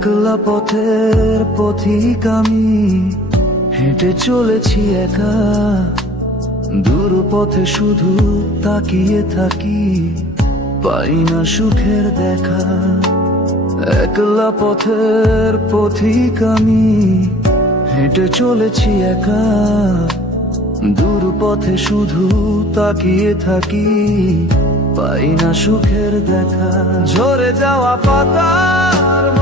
একলা পথের পথিক আমি, হেঁটে চলেছি একা। দূর পথে শুধু তাকিয়ে থাকি, পাই না সুখের দেখা। একলা পথের পথিক আমি, হেঁটে চলেছি একা। দূর পথে শুধু তাকিয়ে থাকি, পাই না সুখের দেখা। ঝরে যাওয়া পাতার